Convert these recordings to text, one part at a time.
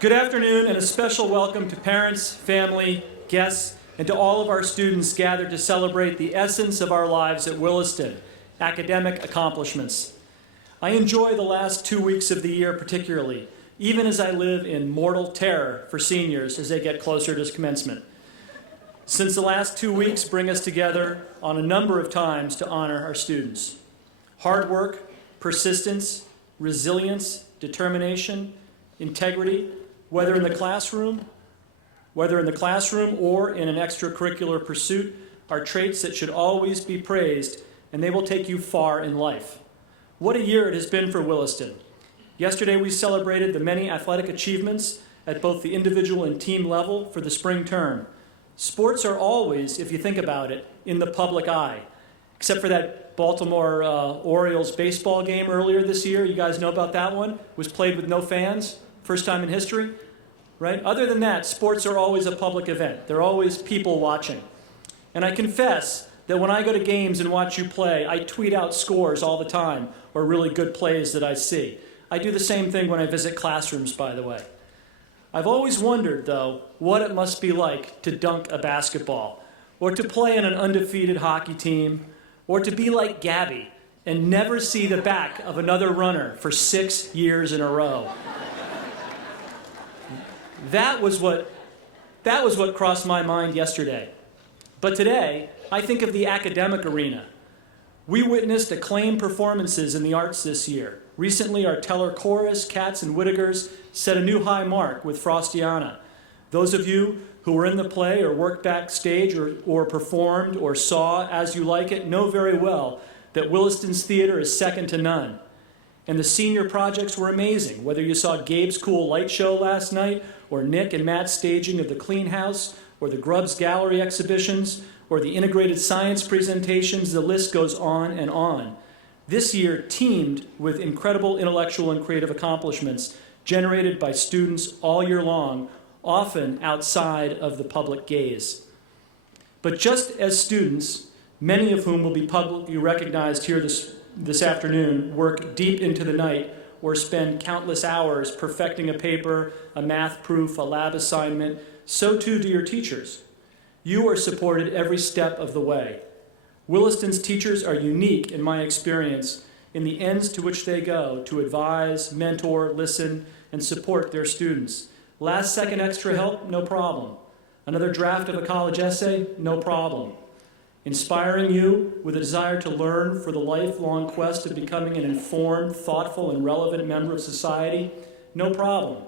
Good afternoon and a special welcome to parents, family, guests, and to all of our students gathered to celebrate the essence of our lives at Williston, academic accomplishments. I enjoy the last 2 weeks of the year particularly, even as I live in mortal terror for seniors as they get closer to commencement. Since the last 2 weeks bring us together on a number of times to honor our students. Hard work, persistence, resilience, determination, integrity, whether in the classroom or in an extracurricular pursuit, are traits that should always be praised, and they will take you far in life. What a year it has been for Williston. Yesterday we celebrated the many athletic achievements at both the individual and team level for the spring term. Sports are always, if you think about it, in the public eye, except for that Baltimore Orioles baseball game earlier this year. You guys know about that one? It was played with no fans, first time in history, right? Other than that, sports are always a public event. There are always people watching. And I confess that when I go to games and watch you play, I tweet out scores all the time or really good plays that I see. I do the same thing when I visit classrooms, by the way. I've always wondered, though, what it must be like to dunk a basketball, or to play in an undefeated hockey team, or to be like Gabby and never see the back of another runner for 6 years in a row. That was what crossed my mind yesterday. But today, I think of the academic arena. We witnessed acclaimed performances in the arts this year. Recently, our Teller Chorus, Katz and Whittakers set a new high mark with Frostiana. Those of you who were in the play or worked backstage or performed or saw As You Like It know very well that Williston's theater is second to none. And the senior projects were amazing, whether you saw Gabe's cool light show last night, or Nick and Matt's staging of the Clean House, or the Grubbs Gallery exhibitions, or the integrated science presentations. The list goes on and on. This year teamed with incredible intellectual and creative accomplishments generated by students all year long, often outside of the public gaze. But just as students, many of whom will be publicly recognized here this afternoon, work deep into the night or spend countless hours perfecting a paper, a math proof, a lab assignment, so too do your teachers. You are supported every step of the way. Williston's teachers are unique, in my experience, in the ends to which they go to advise, mentor, listen, and support their students. Last second extra help, no problem. Another draft of a college essay, no problem. Inspiring you with a desire to learn for the lifelong quest of becoming an informed, thoughtful, and relevant member of society, no problem.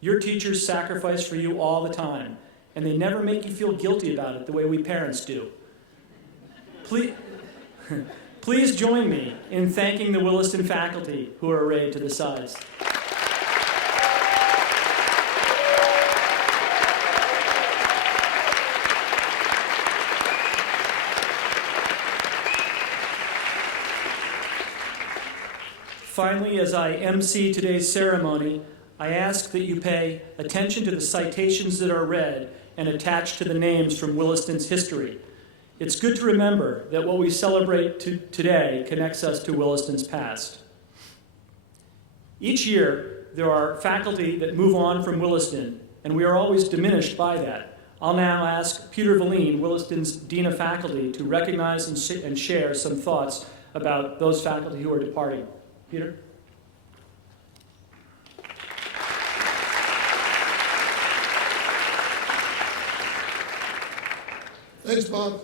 Your teachers sacrifice for you all the time, and they never make you feel guilty about it the way we parents do. Please join me in thanking the Williston faculty who are arrayed to the sides. Finally, as I MC today's ceremony, I ask that you pay attention to the citations that are read and attached to the names from Williston's history. It's good to remember that what we celebrate today connects us to Williston's past. Each year, there are faculty that move on from Williston, and we are always diminished by that. I'll now ask Peter Valine, Williston's Dean of Faculty, to recognize and share some thoughts about those faculty who are departing. Peter? Thanks, Bob.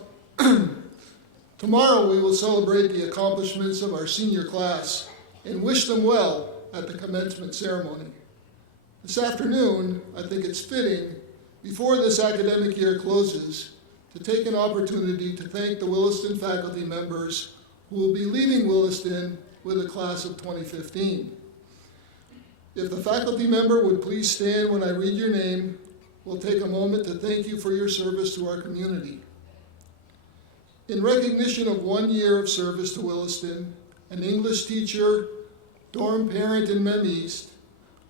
Tomorrow we will celebrate the accomplishments of our senior class and wish them well at the commencement ceremony. This afternoon, I think it's fitting, before this academic year closes, to take an opportunity to thank the Williston faculty members who will be leaving Williston with the class of 2015. If the faculty member would please stand when I read your name, we'll take a moment to thank you for your service to our community. In recognition of 1 year of service to Williston, an English teacher, dorm parent in Mem East,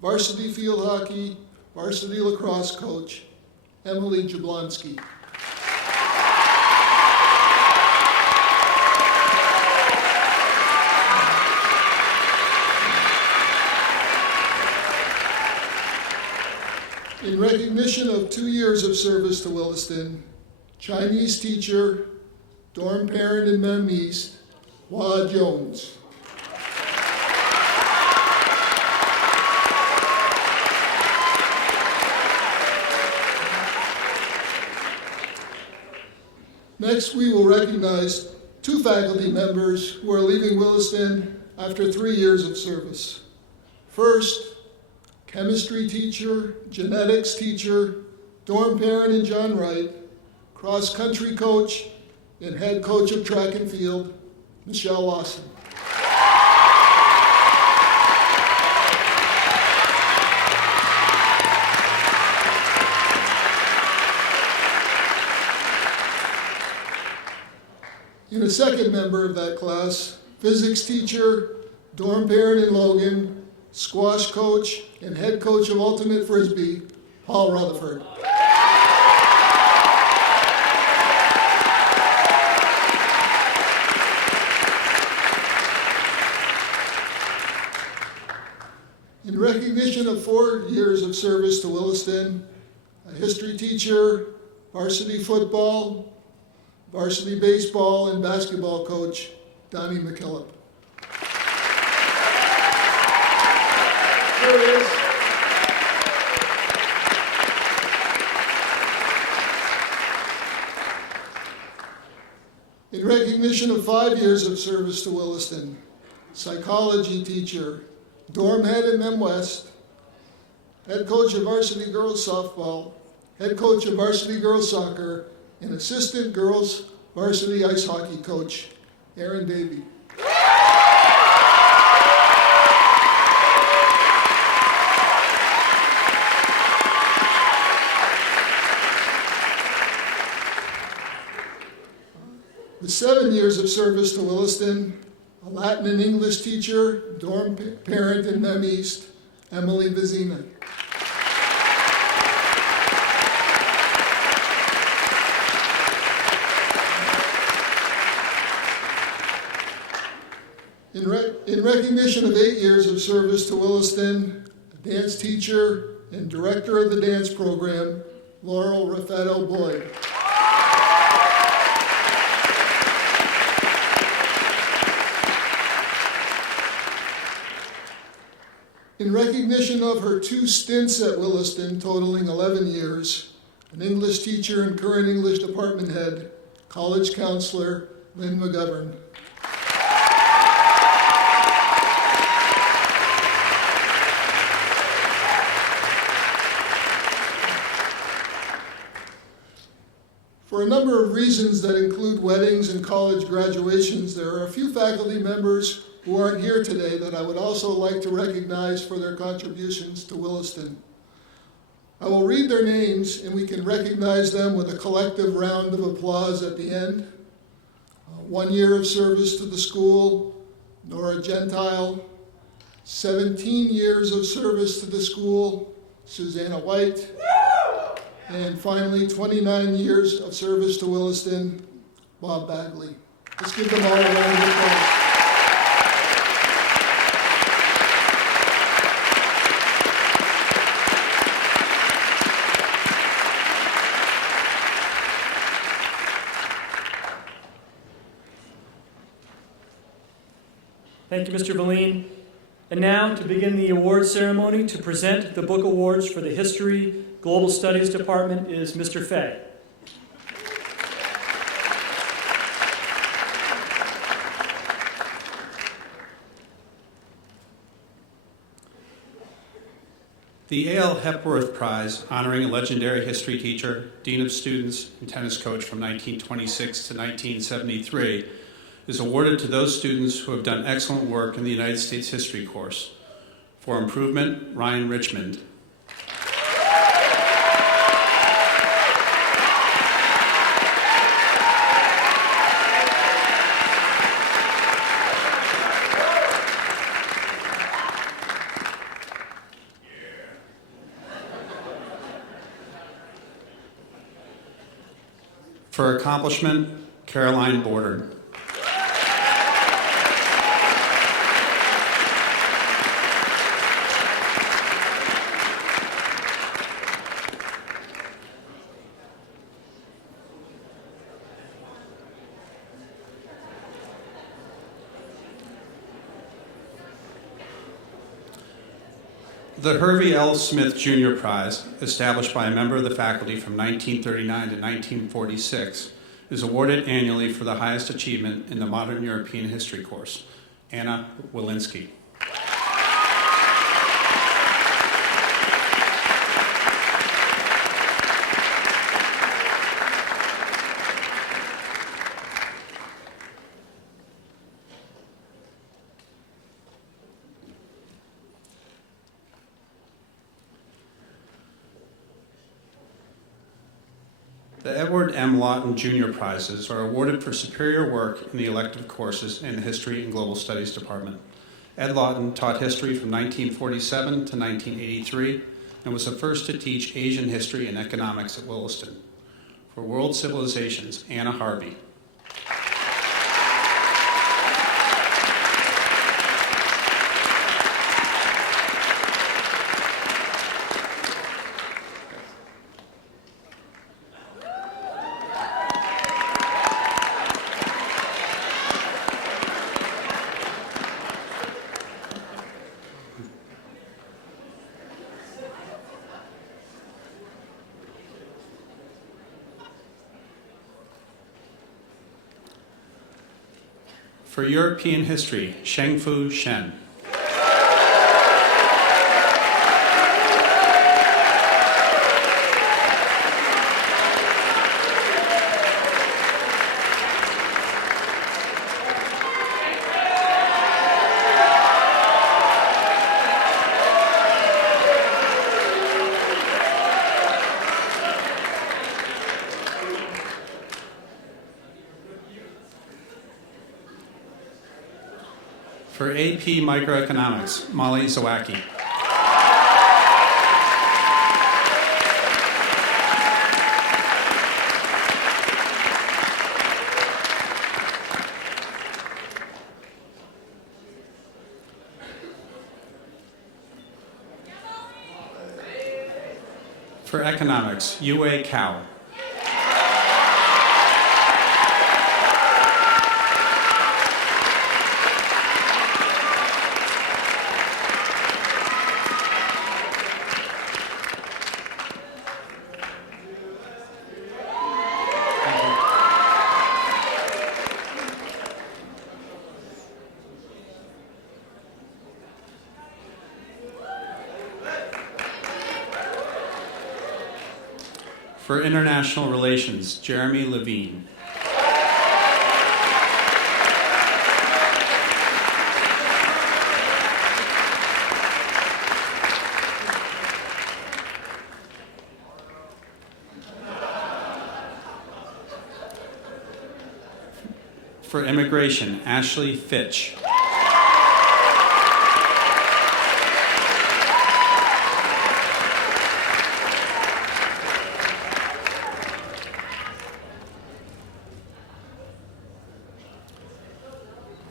varsity field hockey, varsity lacrosse coach, Emily Jablonski. recognition of 2 years of service to Williston, Chinese teacher, dorm parent in Mem East, Hua Jones. Next, we will recognize 2 faculty members who are leaving Williston after 3 years of service. First, chemistry teacher, genetics teacher, dorm parent in John Wright, cross-country coach, and head coach of track and field, Michelle Lawson. And a second member of that class, physics teacher, dorm parent in Logan, squash coach, and head coach of Ultimate Frisbee, Paul Rutherford. In recognition of 4 years of service to Williston, a history teacher, varsity football, varsity baseball, and basketball coach, Donnie McKillop. There he is. In recognition of 5 years of service to Williston, psychology teacher, dorm head at Mem West, head coach of varsity girls softball, head coach of varsity girls soccer, and assistant girls varsity ice hockey coach, Aaron Davey. With 7 years of service to Williston, a Latin and English teacher, dorm parent in Mem East, Emily Vizina. In recognition of 8 years of service to Williston, a dance teacher and director of the dance program, Laurel Raffetto Boyd. In recognition of her 2 stints at Williston, totaling 11 years, an English teacher and current English department head, college counselor, Lynn McGovern. For a number of reasons that include weddings and college graduations, there are a few faculty members who aren't here today that I would also like to recognize for their contributions to Williston. I will read their names and we can recognize them with a collective round of applause at the end. 1 year of service to the school, Nora Gentile. 17 years of service to the school, Susanna White. And finally, 29 years of service to Williston, Bob Bagley. Let's give them all a round of applause. Thank you, Mr. Valine. And now, to begin the award ceremony, to present the book awards for the History Global Studies Department is Mr. Fay. The A.L. Hepworth Prize, honoring a legendary history teacher, dean of students, and tennis coach from 1926 to 1973, is awarded to those students who have done excellent work in the United States History course. For improvement, Ryan Richmond. For accomplishment, Caroline Borden. The Hervey L. Smith Jr. Prize, established by a member of the faculty from 1939 to 1946, is awarded annually for the highest achievement in the Modern European History course. Anna Walensky. The Edward M. Lawton Jr. Prizes are awarded for superior work in the elective courses in the History and Global Studies Department. Ed Lawton taught history from 1947 to 1983 and was the first to teach Asian history and economics at Williston. For World Civilizations, Anna Harvey. For European history, Shengfu Shen. For AP Microeconomics, Molly Zawacki. For Economics, Yue Cao. For International Relations, Jeremy Levine. For Immigration, Ashley Fitch.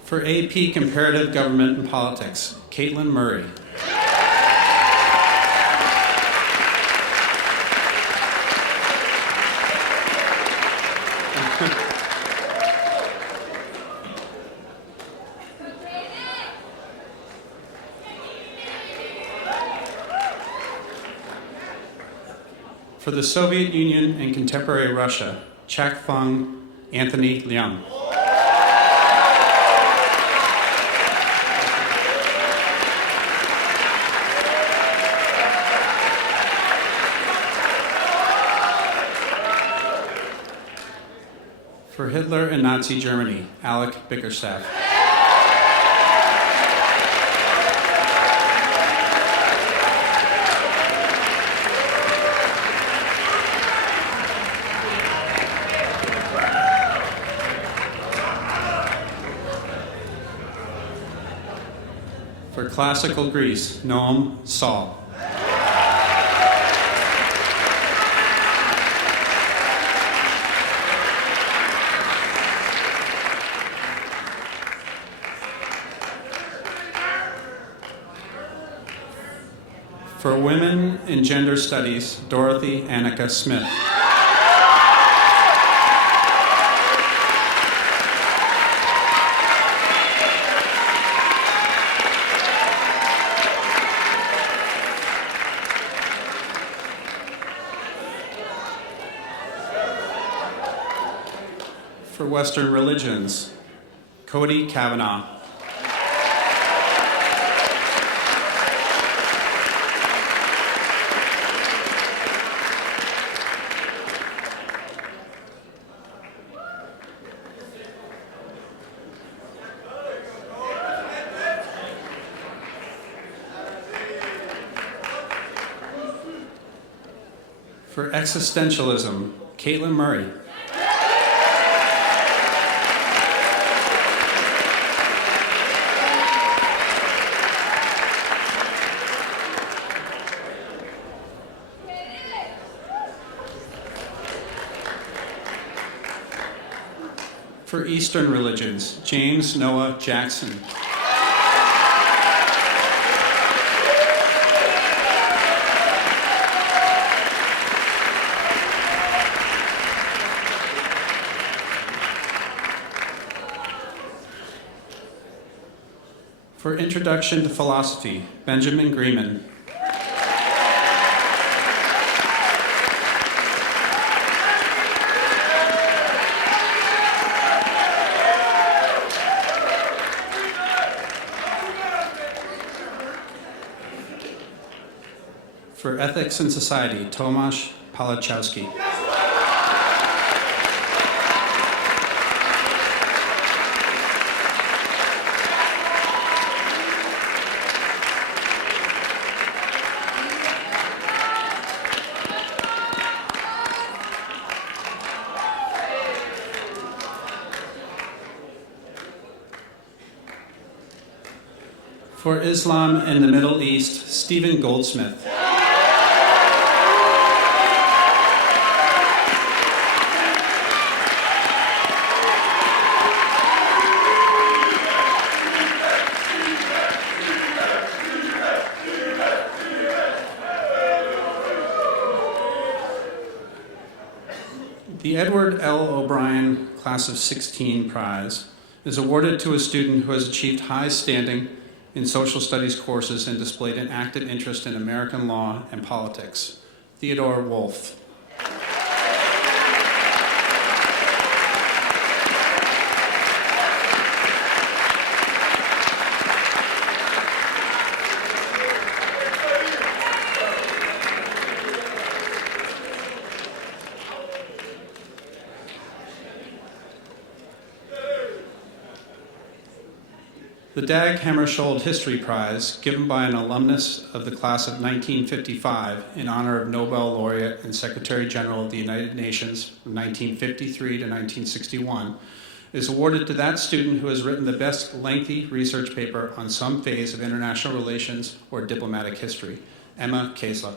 For AP Comparative Government and Politics, Caitlin Murray. For the Soviet Union and Contemporary Russia, Chak Fung Anthony Liang. For Hitler and Nazi Germany, Alec Bickerstaff. For Classical Greece, Noam Saul. For Women in Gender Studies, Dorothy Annika Smith. Western religions, Cody Kavanaugh. For existentialism, Caitlin Murray. For Eastern religions, James Noah Jackson. For Introduction to Philosophy, Benjamin Greenman. For Ethics and Society, Tomasz Palachowski. For Islam and the Middle East, Stephen Goldsmith. The Edward L. O'Brien Class of 16 Prize is awarded to a student who has achieved high standing in social studies courses and displayed an active interest in American law and politics. Theodore Wolfe. The Dag Hammarskjöld History Prize, given by an alumnus of the class of 1955 in honor of Nobel laureate and Secretary General of the United Nations from 1953 to 1961, is awarded to that student who has written the best lengthy research paper on some phase of international relations or diplomatic history, Emma Kaesler.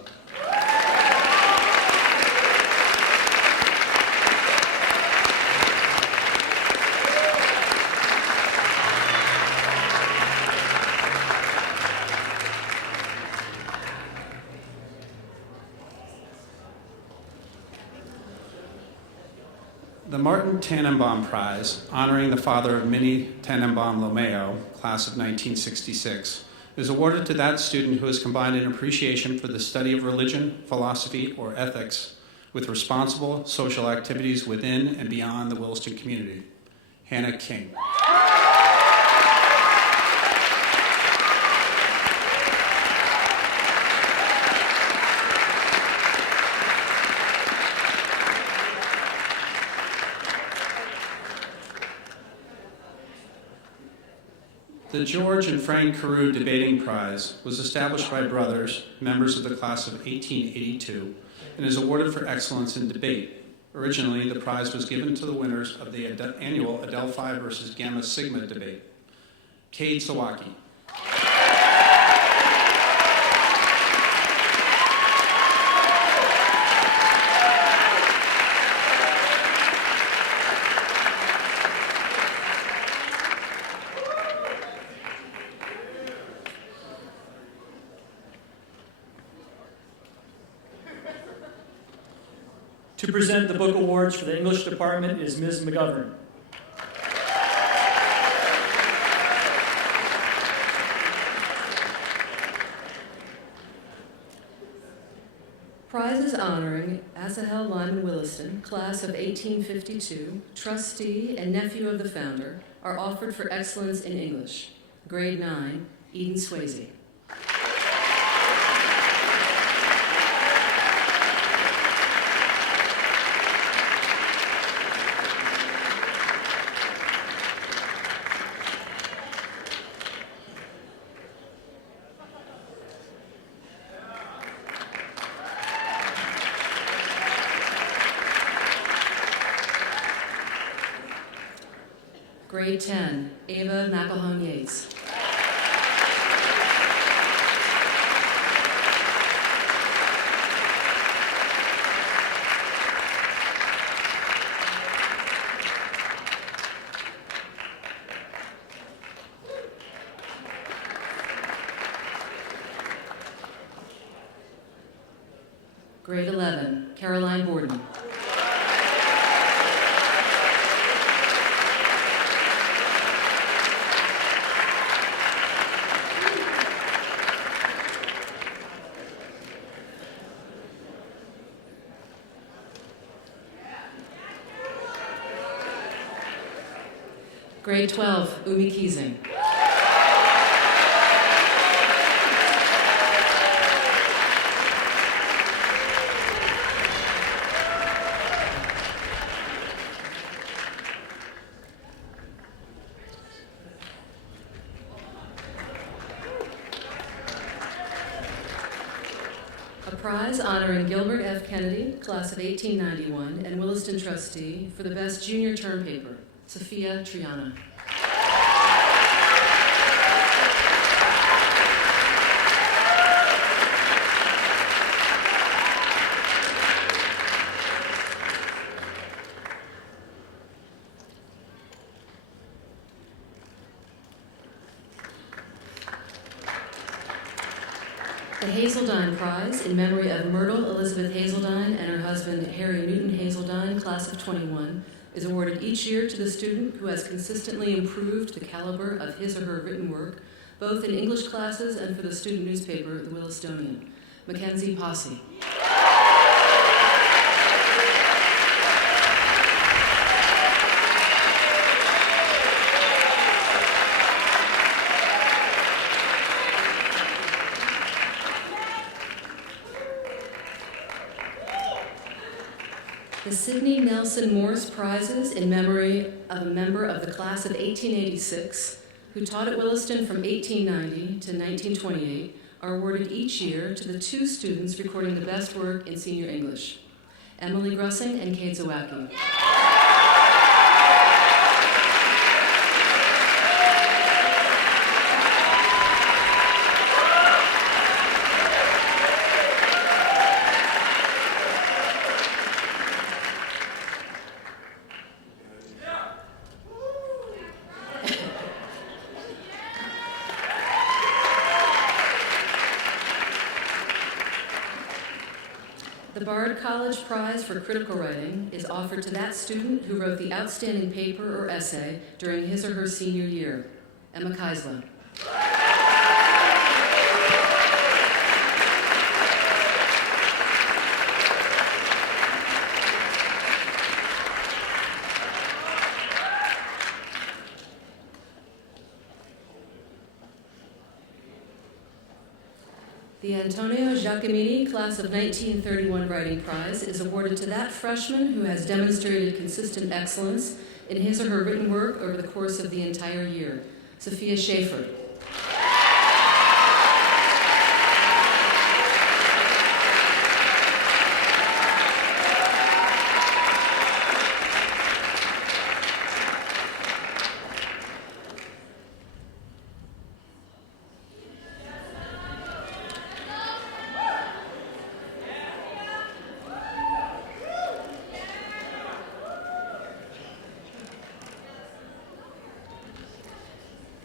The Martin Tannenbaum Prize, honoring the father of Minnie Tannenbaum Lomeo, class of 1966, is awarded to that student who has combined an appreciation for the study of religion, philosophy, or ethics with responsible social activities within and beyond the Williston community. Hannah King. The George and Frank Carew Debating Prize was established by brothers, members of the class of 1882, and is awarded for excellence in debate. Originally, the prize was given to the winners of the annual Adelphi versus Gamma Sigma debate. Cade Sawaki. To present the book awards for the English department is Ms. McGovern. Prizes honoring Asahel Lyman Williston, class of 1852, trustee and nephew of the founder, are offered for excellence in English. Grade 9, Eden Swayze. Grade 10, Ava McElhone Yates. Grade 11, Caroline Borden. Grade 12, Umi Keesing. A prize honoring Gilbert F. Kennedy, class of 1891, and Williston trustee for the best junior term paper, Sophia Triana. The Hazeldine Prize in memory of Myrtle Elizabeth Hazeldine and her husband Harry Newton Hazeldine, class of 21, is awarded each year to the student who has consistently improved the caliber of his or her written work, both in English classes and for the student newspaper, The Willistonian. Mackenzie Posse. The Sidney Nelson Morse Prizes in memory of a member of the class of 1886 who taught at Williston from 1890 to 1928 are awarded each year to the two students recording the best work in senior English, Emily Grussing and Kate Zawacki. The Bard College Prize for Critical Writing is offered to that student who wrote the outstanding paper or essay during his or her senior year, Emma Keisler. The Antonio Giacomini Class of 1931 Writing Prize is awarded to that freshman who has demonstrated consistent excellence in his or her written work over the course of the entire year, Sophia Schaefer.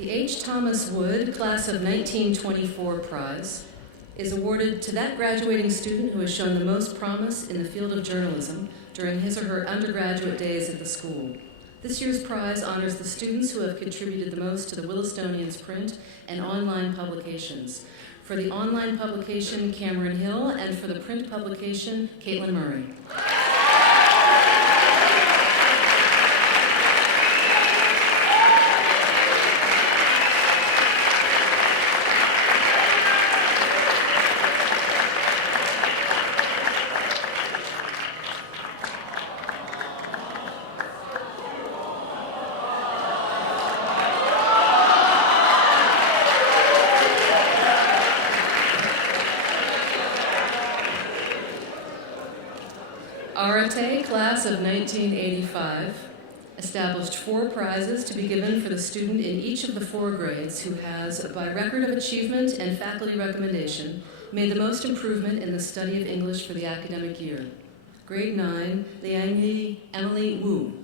The H. Thomas Wood Class of 1924 Prize is awarded to that graduating student who has shown the most promise in the field of journalism during his or her undergraduate days at the school, This year's prize honors the students who have contributed the most to the Willistonian's print and online publications. For the online publication, Cameron Hill, and for the print publication, Caitlin Murray. Arate, class of 1985, established 4 prizes to be given for the student in each of the 4 grades who has, by record of achievement and faculty recommendation, made the most improvement in the study of English for the academic year. Grade 9, Liangyi Emily Wu.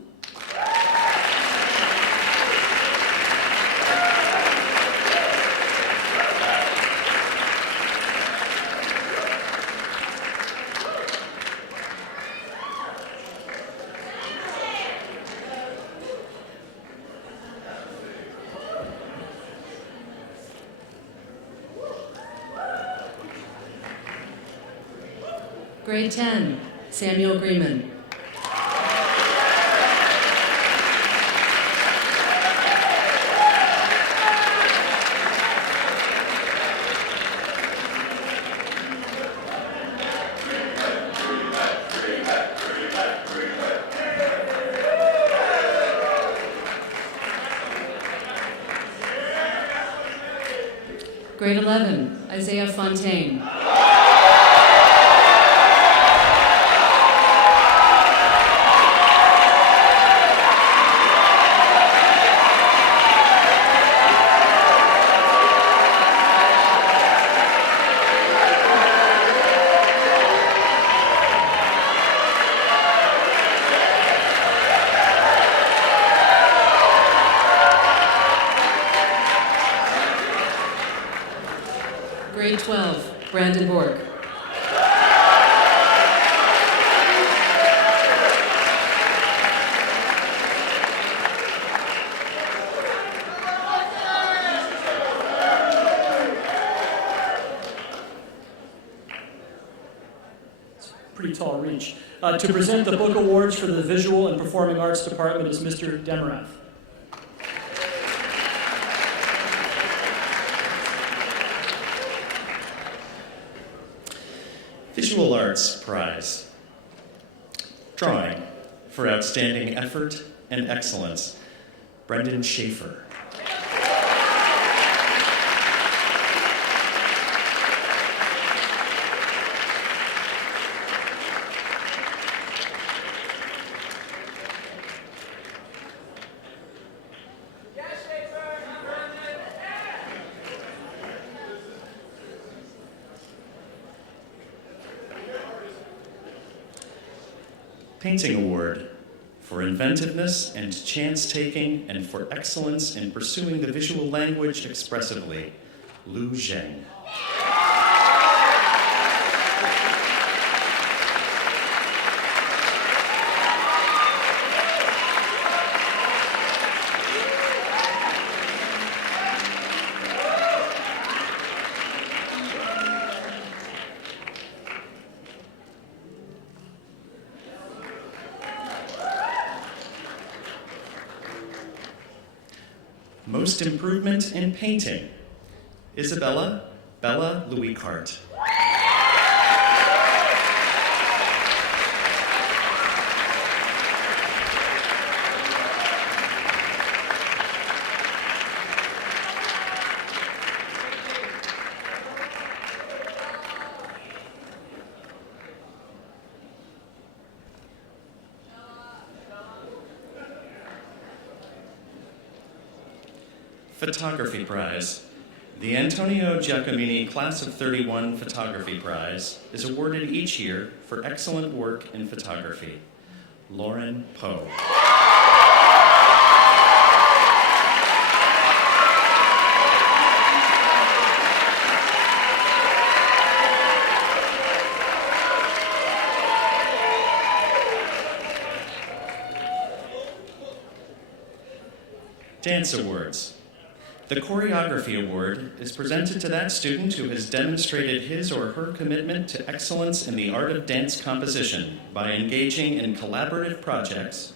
Grade 10, Samuel Greenman. Grade 11, Isaiah Fontaine. Grade 12, Brandon Borg. Pretty tall reach. To present the book awards for the Visual and Performing Arts Department is Mr. Demarath. Visual Arts Prize. Drawing for outstanding effort and excellence, Brendan Schaefer. Painting Award for inventiveness and chance-taking and for excellence in pursuing the visual language expressively, Lu Zheng. Most Improvement in Painting, Isabella Bella Louis Cart. Photography Prize. The Antonio Giacomini Class of 31 Photography Prize is awarded each year for excellent work in photography. Lauren Poe. Dance Awards. The Choreography Award is presented to that student who has demonstrated his or her commitment to excellence in the art of dance composition by engaging in collaborative projects,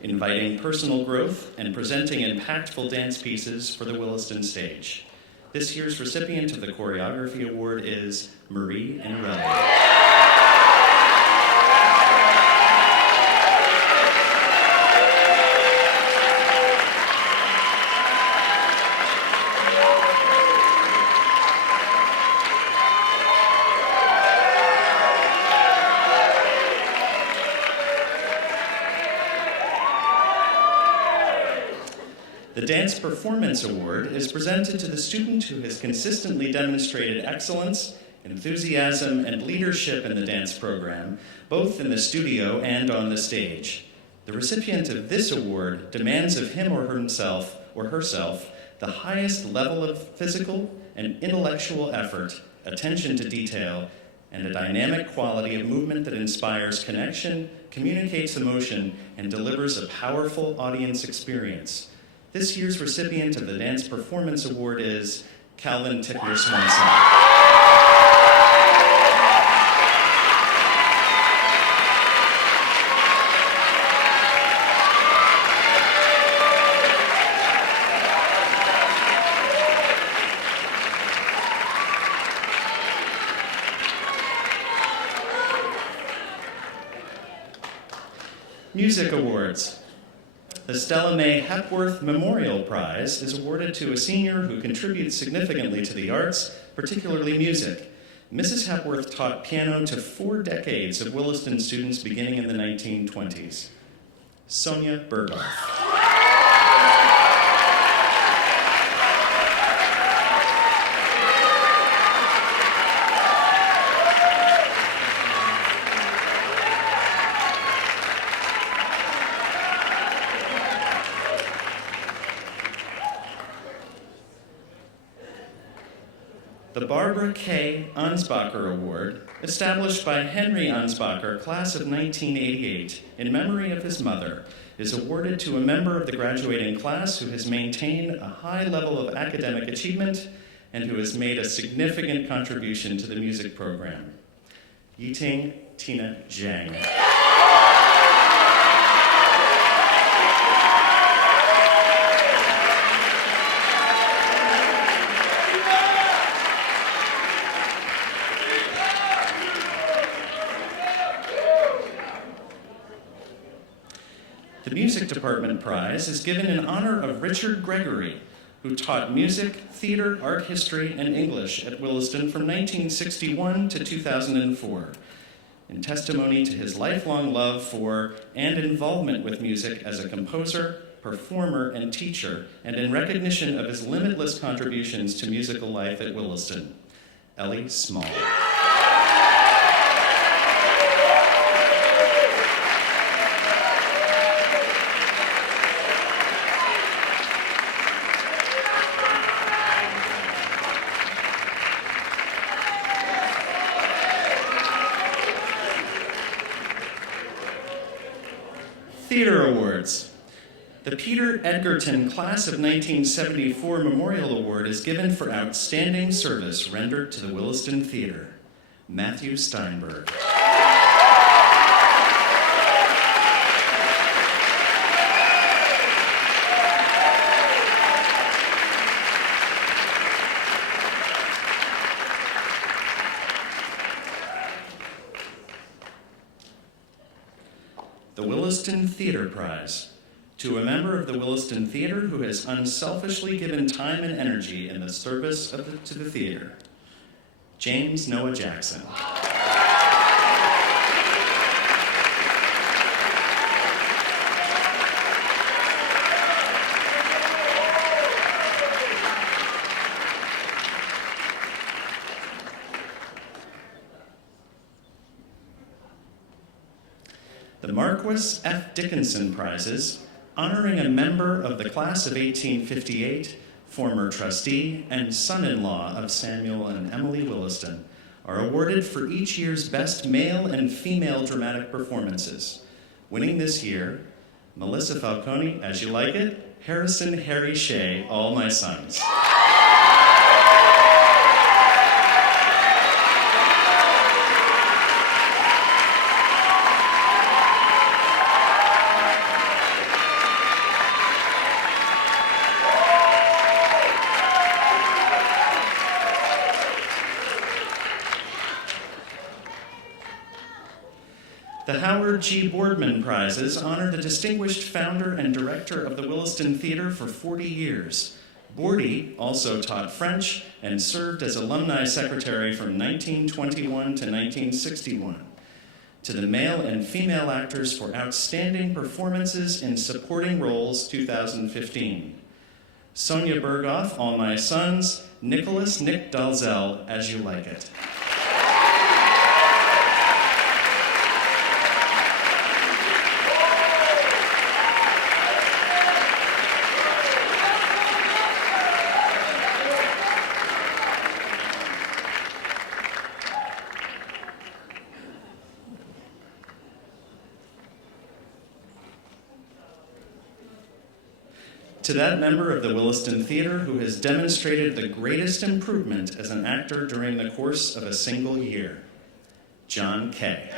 inviting personal growth, and presenting impactful dance pieces for the Williston stage. This year's recipient of the Choreography Award is Marie Enrelli. The Dance Performance Award is presented to the student who has consistently demonstrated excellence, enthusiasm, and leadership in the dance program, both in the studio and on the stage. The recipient of this award demands of him or herself the highest level of physical and intellectual effort, attention to detail, and a dynamic quality of movement that inspires connection, communicates emotion, and delivers a powerful audience experience. This year's recipient of the Dance Performance Award is Calvin Tickler Swanson. Music Awards. The Stella Mae Hepworth Memorial Prize is awarded to a senior who contributes significantly to the arts, particularly music. Mrs. Hepworth taught piano to 4 decades of Williston students beginning in the 1920s. Sonia Berghoff. The Barbara K. Ansbacher Award, established by Henry Ansbacher, class of 1988, in memory of his mother, is awarded to a member of the graduating class who has maintained a high level of academic achievement and who has made a significant contribution to the music program. Yiting Tina Zhang. The Music Department Prize is given in honor of Richard Gregory, who taught music, theater, art history, and English at Williston from 1961 to 2004. In testimony to his lifelong love for and involvement with music as a composer, performer, and teacher, and in recognition of his limitless contributions to musical life at Williston. Ellie Small. Theater Awards. The Peter Edgerton Class of 1974 Memorial Award is given for outstanding service rendered to the Williston Theater. Matthew Steinberg. The Williston Theater Prize, to a member of the Williston Theater who has unselfishly given time and energy in the service to the theater. James Noah Jackson. The Marquis F. Dickinson Prizes, honoring a member of the class of 1858, former trustee, and son-in-law of Samuel and Emily Williston, are awarded for each year's best male and female dramatic performances. Winning this year, Melissa Falcone, As You Like It, Harrison Harry Shea, all my sons. The Howard G. Boardman Prizes honor the distinguished founder and director of the Williston Theater for 40 years. Bordy also taught French and served as alumni secretary from 1921 to 1961. To the male and female actors for outstanding performances in supporting roles 2015. Sonia Berghoff, All My Sons, Nicholas Nick Dalzell, As You Like It. To that member of the Williston Theater who has demonstrated the greatest improvement as an actor during the course of a single year, John Kay.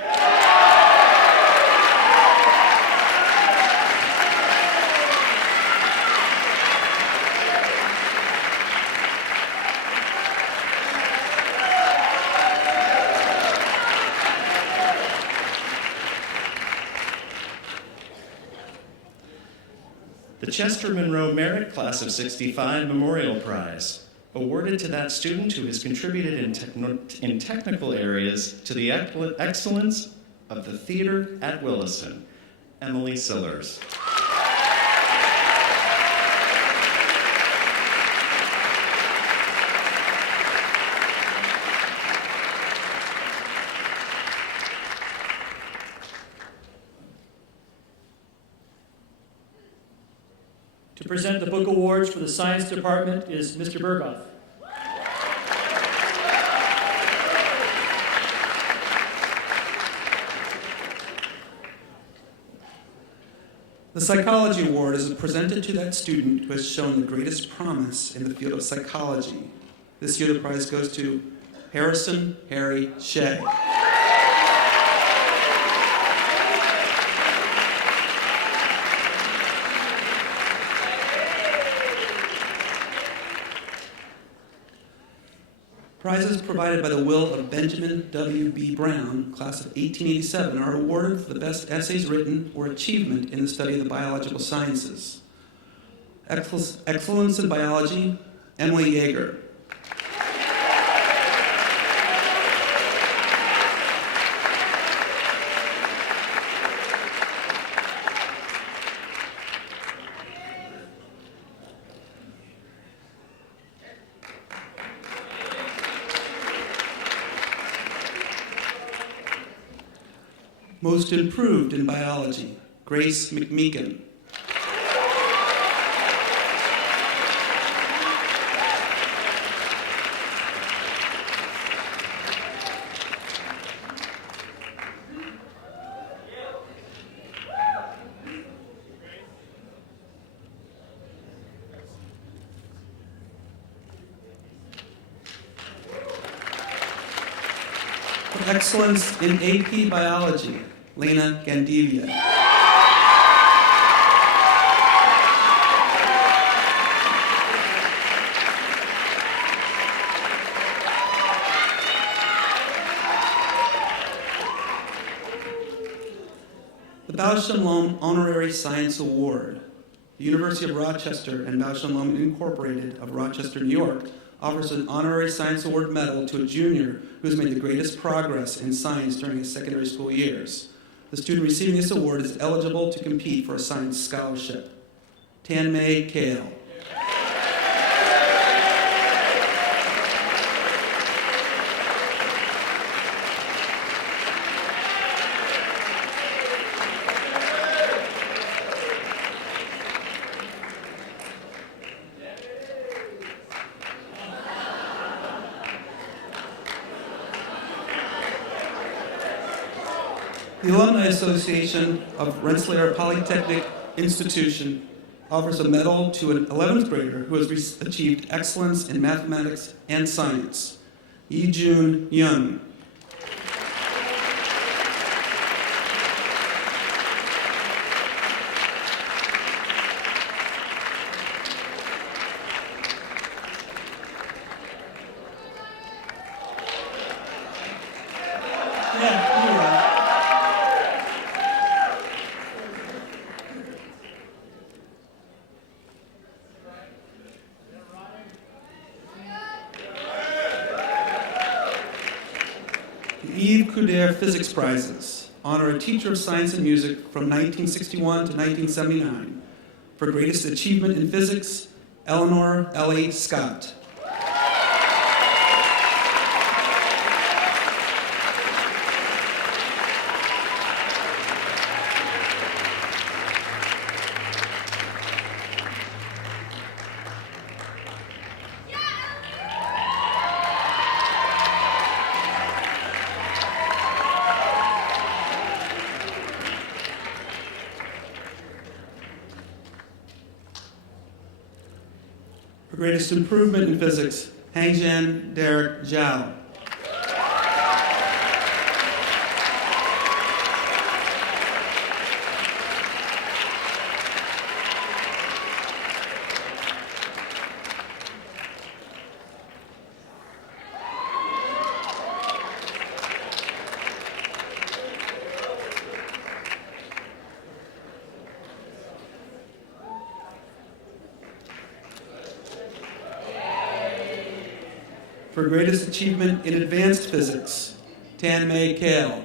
The Chester Monroe Merit Class of '65 Memorial Prize, awarded to that student who has contributed in technical areas to the excellence of the theater at Williston, Emily Sillers. To present the book awards for the science department is Mr. Berghoff. The Psychology Award is presented to that student who has shown the greatest promise in the field of psychology. This year the prize goes to Harrison Harry Shea. Prizes provided by the will of Benjamin W. B. Brown, class of 1887, are awarded for the best essays written or achievement in the study of the biological sciences. Excellence in Biology, Emily Yeager. Most Improved in Biology, Grace McMeekin. For excellence in AP Biology, Lena Gandivia. The Bausch and Lomb Honorary Science Award. The University of Rochester and Bausch and Lomb Incorporated of Rochester, New York, offers an Honorary Science Award medal to a junior who has made the greatest progress in science during his secondary school years. The student receiving this award is eligible to compete for a science scholarship. Tan-Mei Kale. The Alumni Association of Rensselaer Polytechnic Institution offers a medal to an 11th grader who has achieved excellence in mathematics and science. Yi-Jun Young. Yves Couder Physics Prizes honor a teacher of science and music from 1961 to 1979. For greatest achievement in physics, Eleanor Ellie Scott. For greatest improvement in physics, Hangjian Derek Zhao. For greatest achievement in advanced physics, Tan-Mei Kale.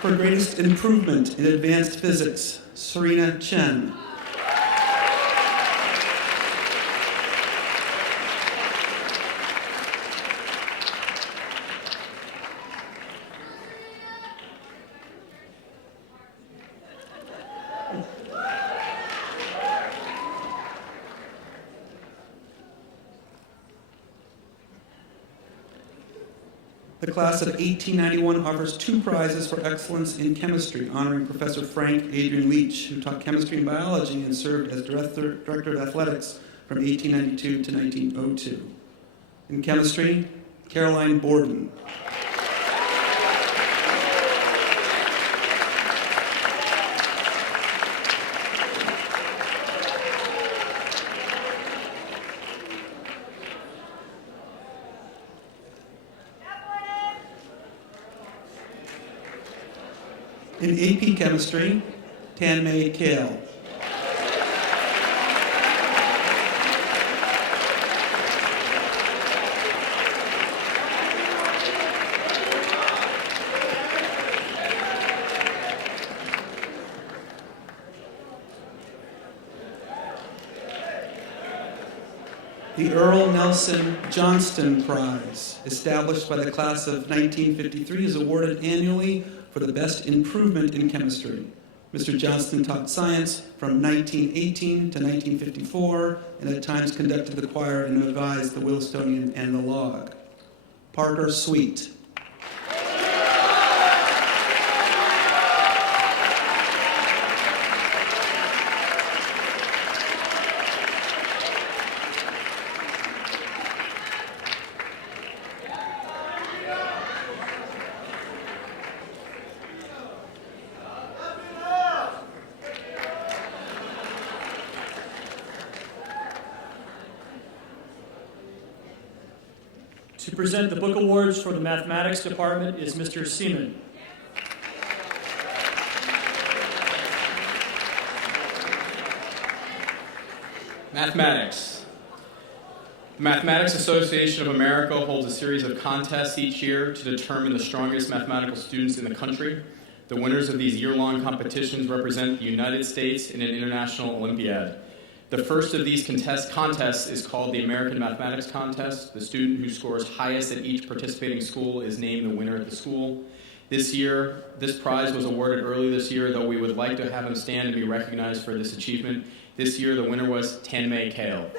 For greatest improvement in advanced physics, Serena Chen. The class of 1891 offers 2 prizes for excellence in chemistry, honoring Professor Frank Adrian Leach, who taught chemistry and biology and served as Director of Athletics from 1892 to 1902. In chemistry, Caroline Borden. In AP Chemistry, Tan-Mei Kale. The Earl Nelson Johnston Prize, established by the class of 1953, is awarded annually for the best improvement in chemistry. Mr. Johnston taught science from 1918 to 1954 and at times conducted the choir and advised the Willistonian and the Log. Parker Sweet. To present the book awards for the mathematics department is Mr. Seaman. Mathematics. The Mathematics Association of America holds a series of contests each year to determine the strongest mathematical students in the country. The winners of these year-long competitions represent the United States in an international Olympiad. The first of these contests is called the American Mathematics Contest. The student who scores highest at each participating school is named the winner at the school. This year, this prize was awarded early this year, though we would like to have him stand and be recognized for this achievement. This year, the winner was Tanmay Kale.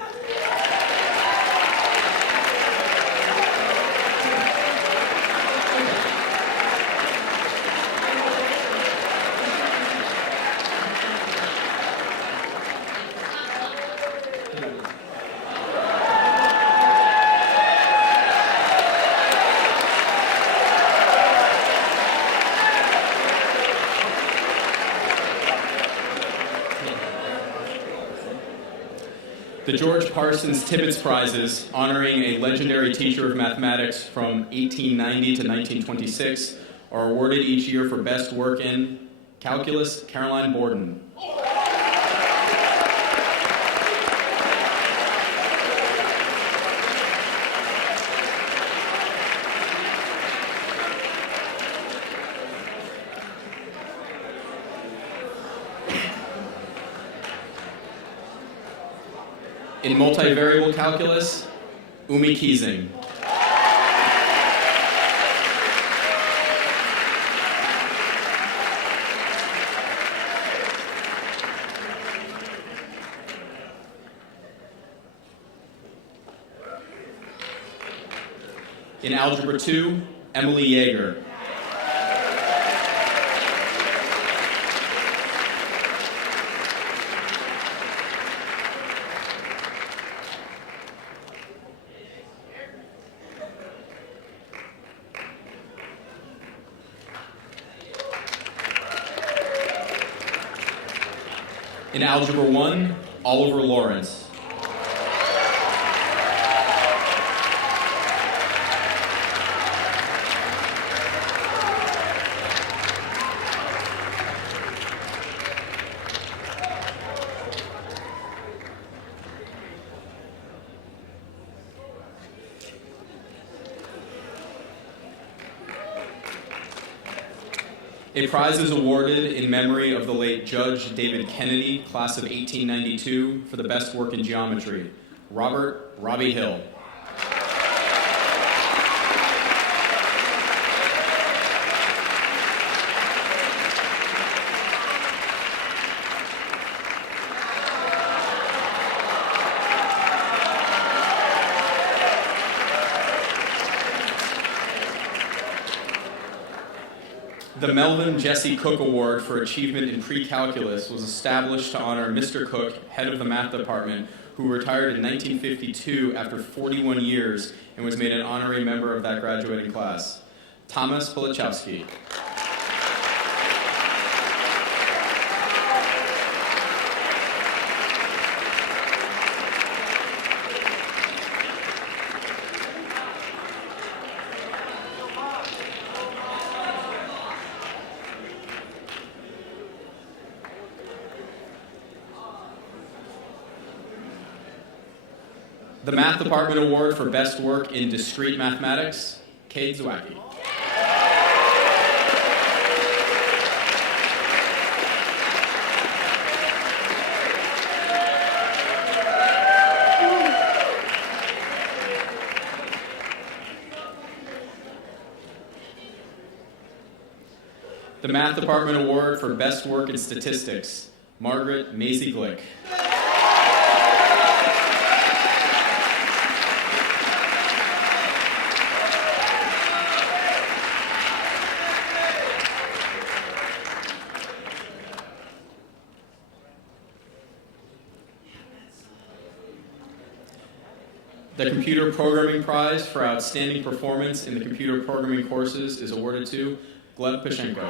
The George Parsons Tibbets Prizes, honoring a legendary teacher of mathematics from 1890 to 1926, are awarded each year for best work in calculus. Caroline Borden. In multivariable calculus, Umi Keesing. In Algebra 2, Emily Yeager. In Algebra 1, Oliver Lawrence. A prize is awarded in memory of the late Judge David Kennedy, class of 1892, for the best work in geometry. Robert Robbie Hill. The Melvin Jesse Cook Award for Achievement in Pre-Calculus was established to honor Mr. Cook, head of the math department, who retired in 1952 after 41 years and was made an honorary member of that graduating class. Thomas Polichowski. The Math Department Award for Best Work in Discrete Mathematics, Cade Zwacki. The Math Department Award for Best Work in Statistics, Margaret Maisie Glick. The Computer Programming Prize for Outstanding Performance in the Computer Programming courses is awarded to Gleb Pashenko.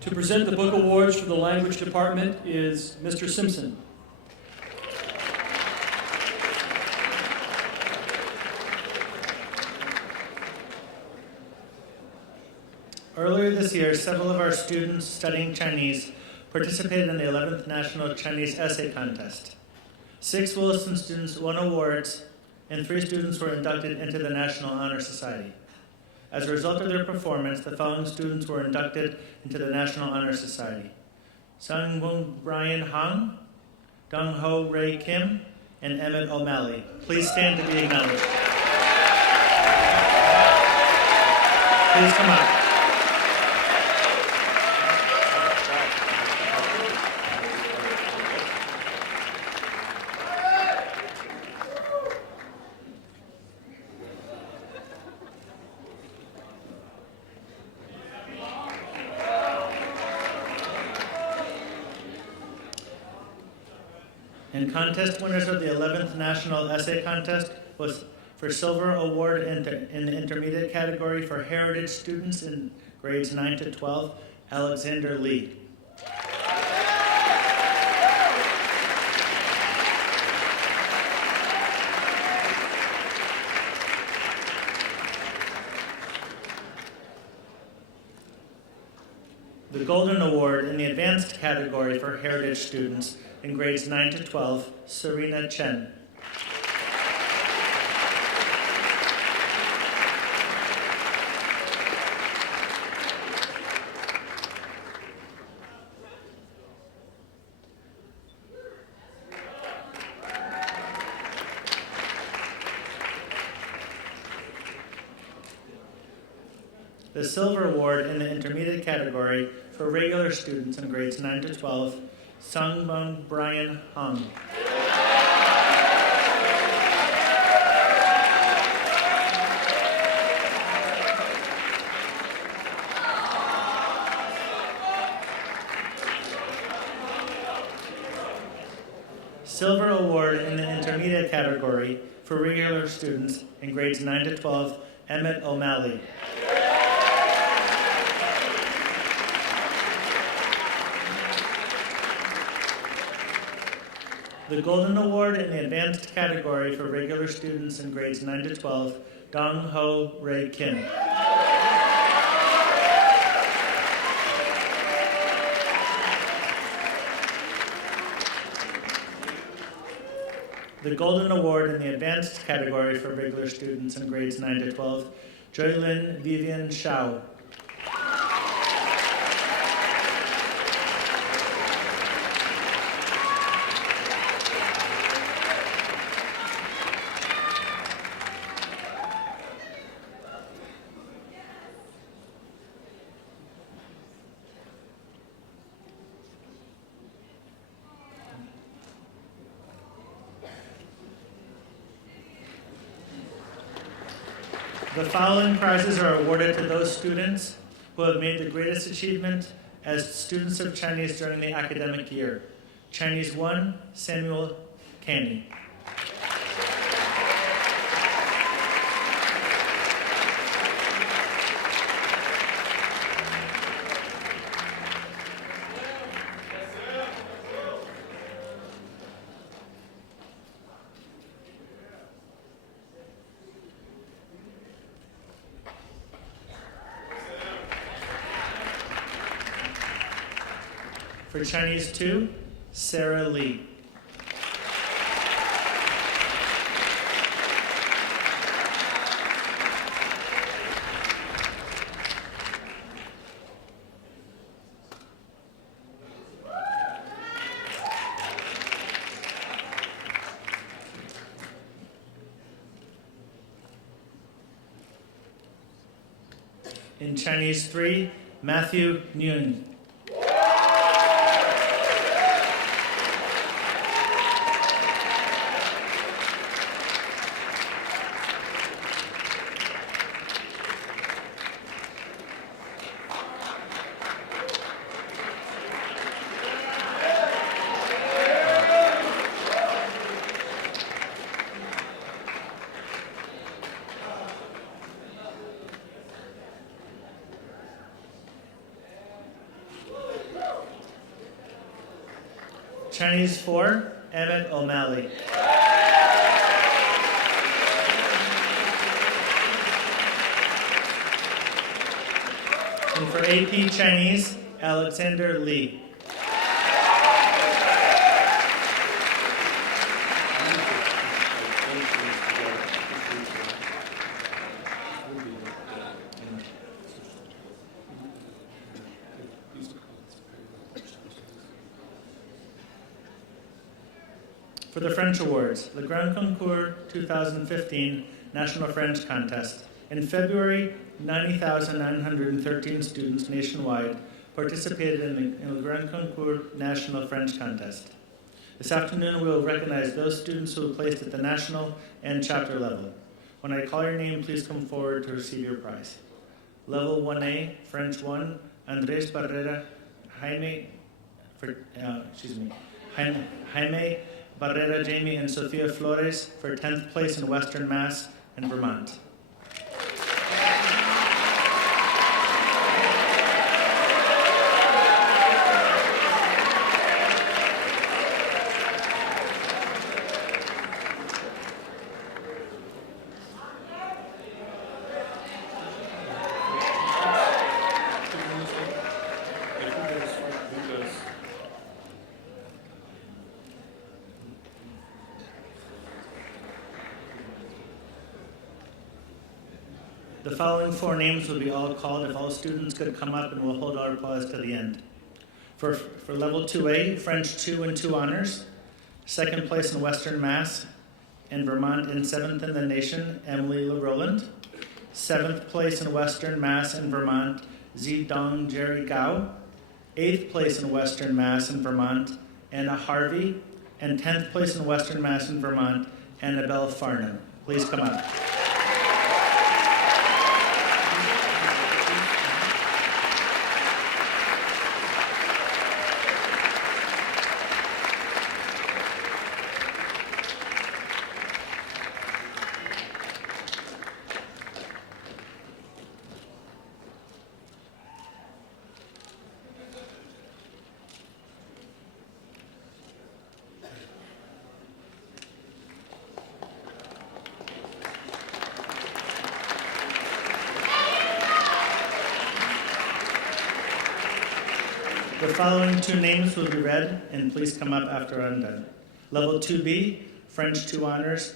To present the book awards for the language department is Mr. Simpson. Earlier this year, several of our students studying Chinese participated in the 11th National Chinese Essay Contest. 6 Williston students won awards, and 3 students were inducted into the National Honor Society. As a result of their performance, the following students were inducted into the National Honor Society: Sung-Bung Brian Hong, Dong-Ho Ray Kim, and Emmett O'Malley. Please stand to be acknowledged. Please come up. And contest winners of the 11th National Essay Contest was for Silver Award in the intermediate category for Heritage students in grades 9 to 12, Alexander Lee. The Golden Award in the advanced category for Heritage students in grades 9 to 12, Serena Chen. The Silver Award in the intermediate category for regular students in grades 9 to 12, Sung-Bung Brian Hong. Silver Award in the intermediate category for regular students in grades 9 to 12, Emmett O'Malley. The Golden Award in the advanced category for regular students in grades 9 to 12, Dong-Ho Ray Kim. The Golden Award in the advanced category for regular students in grades 9 to 12, Joylin Vivian Shao. The following prizes are awarded to those students who have made the greatest achievement as students of Chinese during the academic year. Chinese 1, Samuel Canny. For Chinese 2, Sarah Lee. In Chinese 3, Matthew Nguyen. Chinese 4, Emmett O'Malley. And for AP Chinese, Alexander Lee. For the French Awards, the Grand Concours 2015 National French Contest. In February, 90,913 students nationwide participated in the Grand Concours National French Contest. This afternoon, we will recognize those students who have placed at the national and chapter level. When I call your name, please come forward to receive your prize. Level 1A, French 1, Andrés Barrera, Jaime Barrera, Jamie, and Sofia Flores for 10th place in Western Mass in Vermont. The following four names will be all called if all students could come up, and we'll hold our applause to the end. For level 2A, French 2 and 2 honors, second place in Western Mass in Vermont and 7th in the nation, Emily LeRoland. 7th place in Western Mass in Vermont, Zidong Jerry Gao. 8th place in Western Mass in Vermont, Anna Harvey. And 10th place in Western Mass in Vermont, Annabelle Farnham. Please come up. The following two names will be read, and please come up after I'm done. Level 2B, French 2 honors,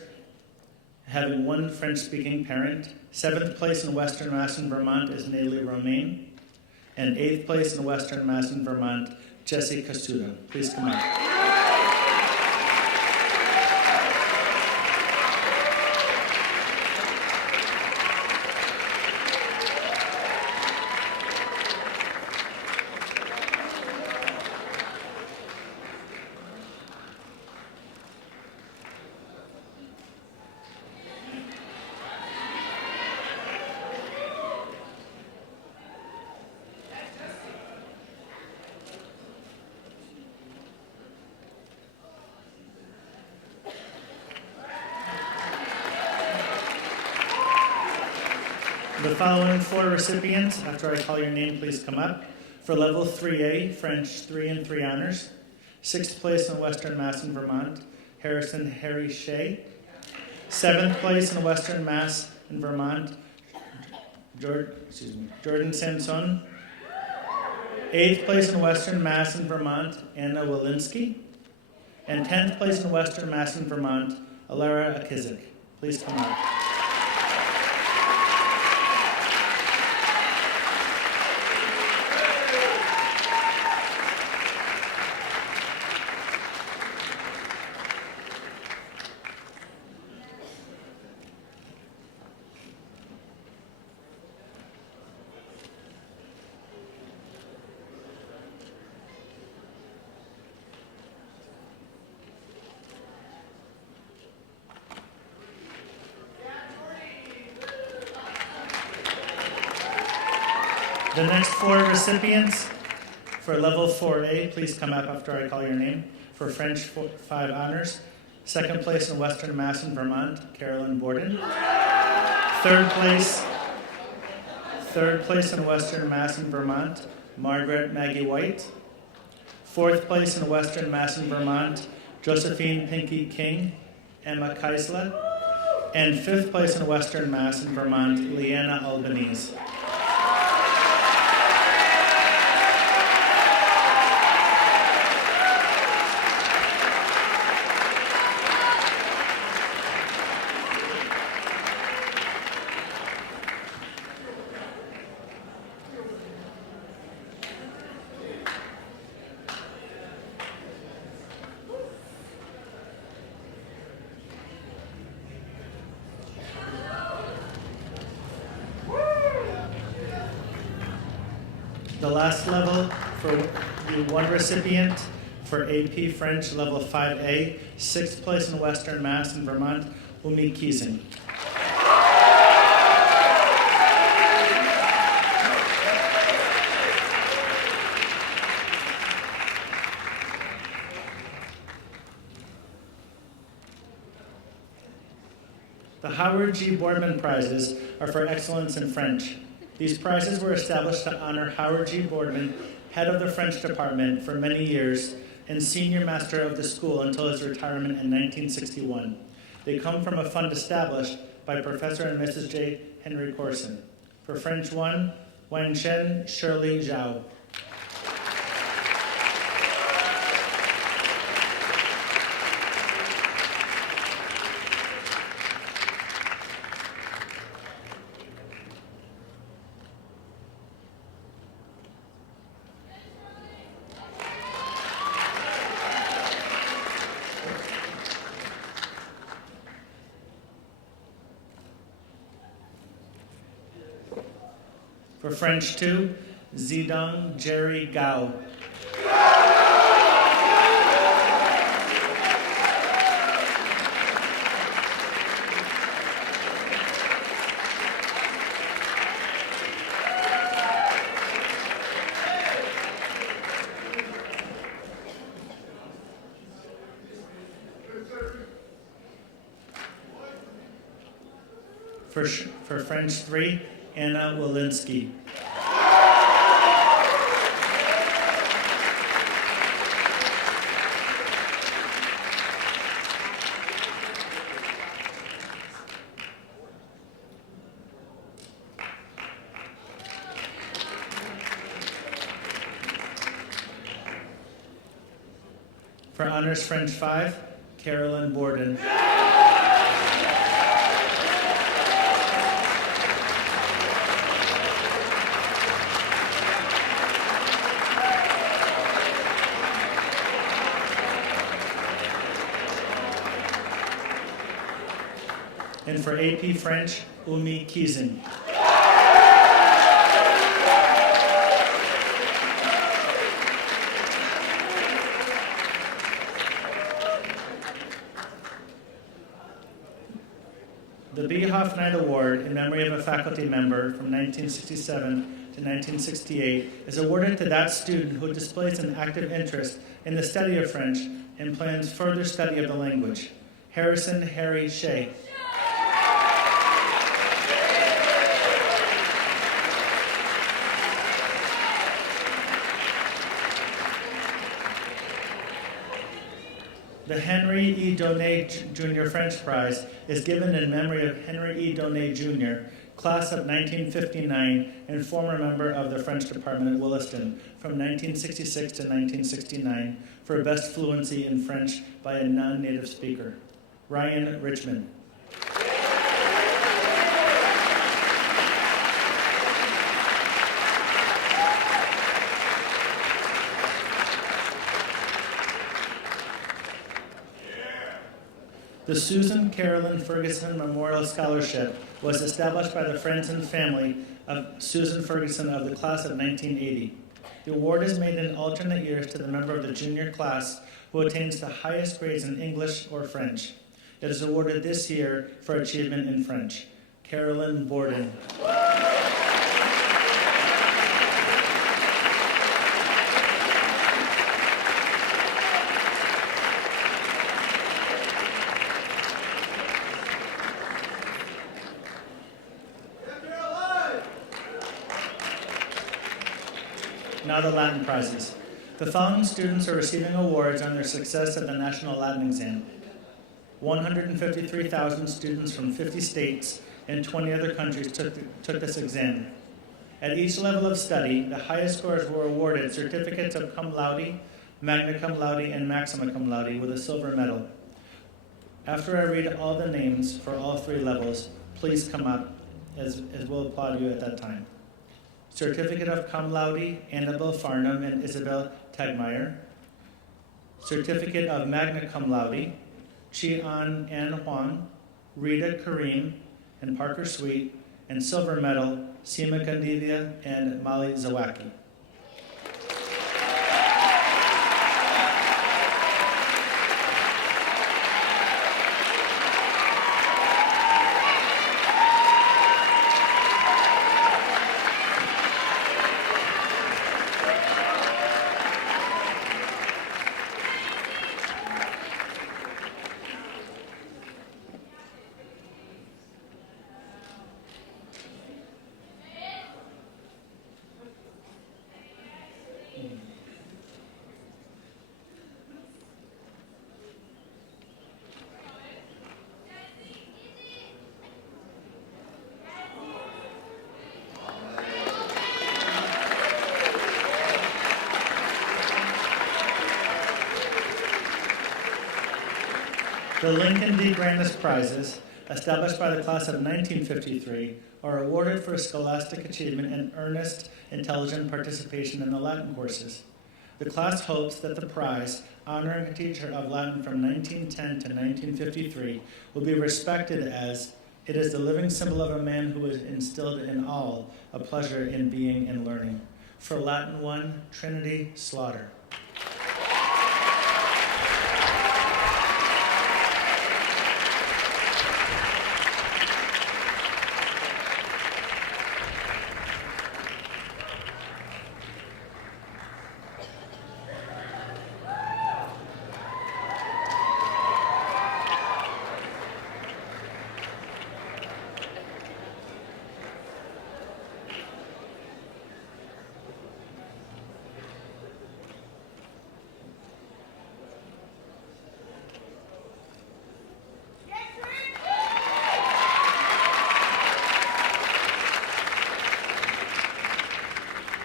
having one French-speaking parent. 7th place in Western Mass in Vermont is Nelly Romaine. And 8th place in Western Mass in Vermont, Jessie Castudo. Please come up. The following four recipients, after I call your name, please come up. For level 3A, French 3 and 3 honors. 6th place in Western Mass in Vermont, Harrison Harry Shea. 7th place in Western Mass in Vermont, Jordan Sanson. 8th place in Western Mass in Vermont, Anna Walensky. And 10th place in Western Mass in Vermont, Alara Akizik. Please come up. The next four recipients for level 4A, please come up after I call your name. For French 5 honors, 2nd place in Western Mass in Vermont, Carolyn Borden. 3rd place in Western Mass in Vermont, Margaret Maggie White. 4th place in Western Mass in Vermont, Josephine Pinky King, Emma Keisler. And 5th place in Western Mass in Vermont, Leanna Albanese. The last level for the one recipient for AP French level 5A, 6th place in Western Mass in Vermont, Umi Kiesing. The Howard G. Boardman Prizes are for excellence in French. These prizes were established to honor Howard G. Boardman, head of the French department for many years and senior master of the school until his retirement in 1961. They come from a fund established by Professor and Mrs. J. Henry Corson. For French 1, Wang Shen Shirley Zhao. For French 2, Zidong Jerry Gao. For French 3, Anna Walensky. For Honors French 5, Carolyn Borden. And for AP French, Umi Kiesing. The B. Hoff Knight Award in memory of a faculty member from 1967 to 1968 is awarded to that student who displays an active interest in the study of French and plans further study of the language. Harrison Harry Shea. The Henry E. Donnet Jr. French Prize is given in memory of Henry E. Donnet Jr., class of 1959 and former member of the French department at Williston from 1966 to 1969 for best fluency in French by a non-native speaker. Ryan Richmond. The Susan Carolyn Ferguson Memorial Scholarship was established by the friends and family of Susan Ferguson of the class of 1980. The award is made in alternate years to the member of the junior class who attains the highest grades in English or French. It is awarded this year for achievement in French. Carolyn Borden. Now the Latin prizes. The following students are receiving awards on their success at the National Latin Exam. 153,000 students from 50 states and 20 other countries took this exam. At each level of study, the highest scores were awarded certificates of cum laude, magna cum laude, and maxima cum laude with a silver medal. After I read all the names for all three levels, please come up as we'll applaud you at that time. Certificate of cum laude, Annabelle Farnham and Isabel Tagmeyer. Certificate of magna cum laude, Chi-An Ann Huang, Rita Kareem, and Parker Sweet, and silver medal, Seema Kandilia and Mali Zawaki. The Lincoln D. Grandis Prizes, established by the class of 1953, are awarded for scholastic achievement and earnest, intelligent participation in the Latin courses. The class hopes that the prize, honoring a teacher of Latin from 1910 to 1953, will be respected as it is the living symbol of a man who has instilled in all a pleasure in being and learning. For Latin 1, Trinity Slaughter.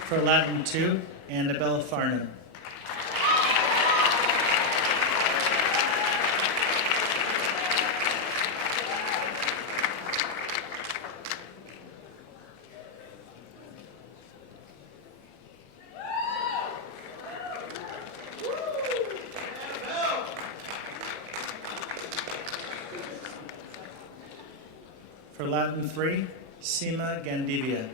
For Latin 2, Annabelle Farnham. For Latin 3, Seema Gandivia.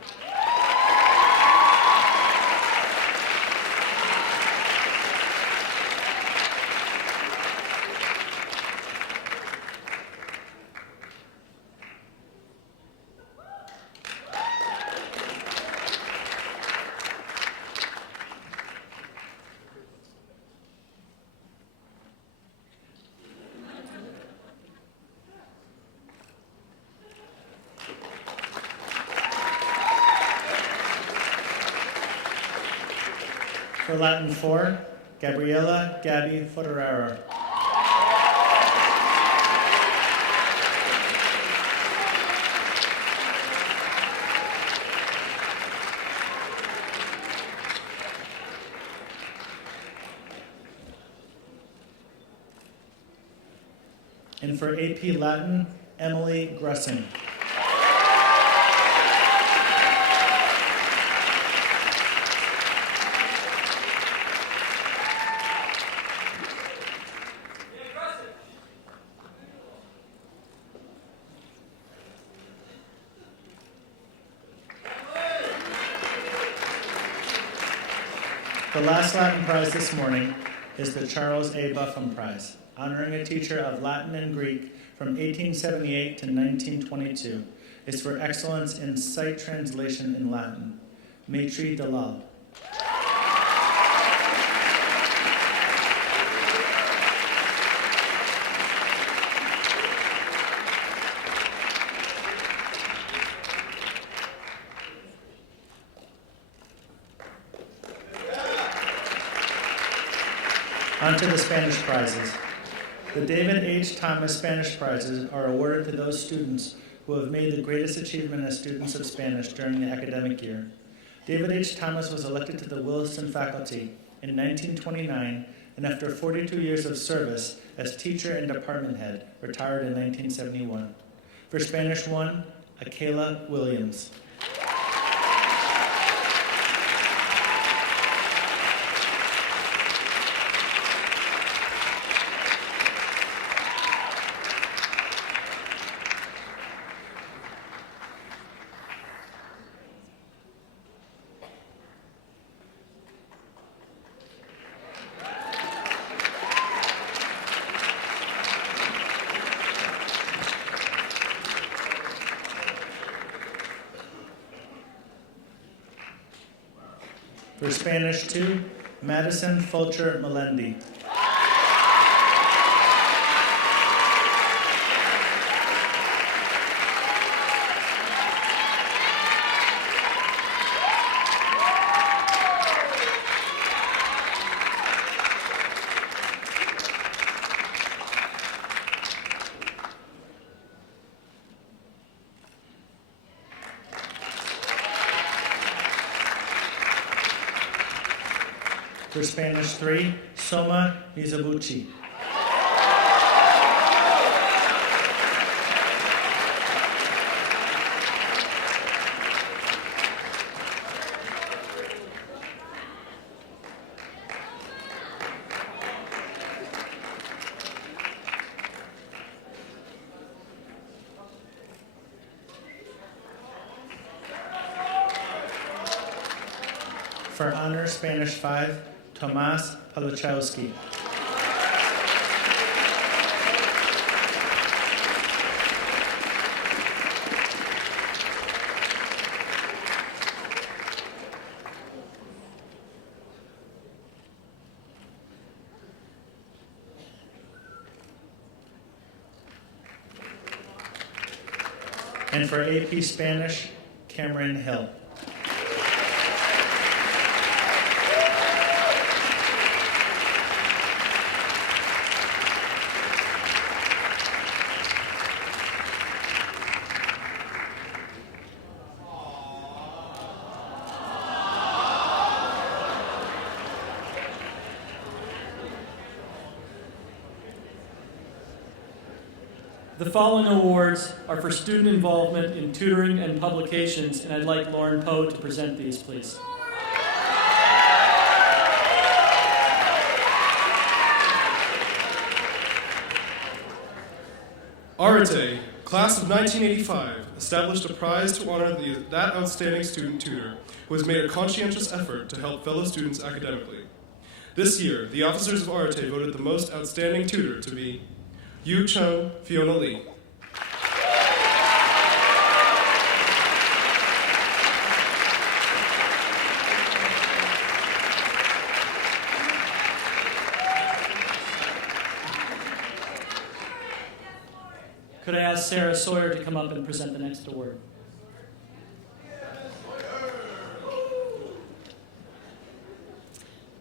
For Latin 4, Gabriela Gabby Fotoraro. And for AP Latin, Emily Gressing. The last Latin prize this morning is the Charles A. Buffum Prize, honoring a teacher of Latin and Greek from 1878 to 1922. It's for excellence in sight translation in Latin. Maitri Dalal. On to the Spanish prizes. The David H. Thomas Spanish Prizes are awarded to those students who have made the greatest achievement as students of Spanish during the academic year. David H. Thomas was elected to the Williston faculty in 1929, and after 42 years of service as teacher and department head, retired in 1971. For Spanish 1, Akela Williams. For Spanish 2, Madison Fulcher Melendi. For Spanish 3, Soma Mizabuchi. For Honor Spanish 5, Tomas Paluchowski. And for AP Spanish, Cameron Hill. The following awards are for student involvement in tutoring and publications, and I'd like Lauren Poe to present these, please. Arate, class of 1985, established a prize to honor that outstanding student tutor who has made a conscientious effort to help fellow students academically. This year, the officers of Arate voted the most outstanding tutor to be Yu Chung Fiona Lee. Could I ask Sarah Sawyer to come up and present the next award?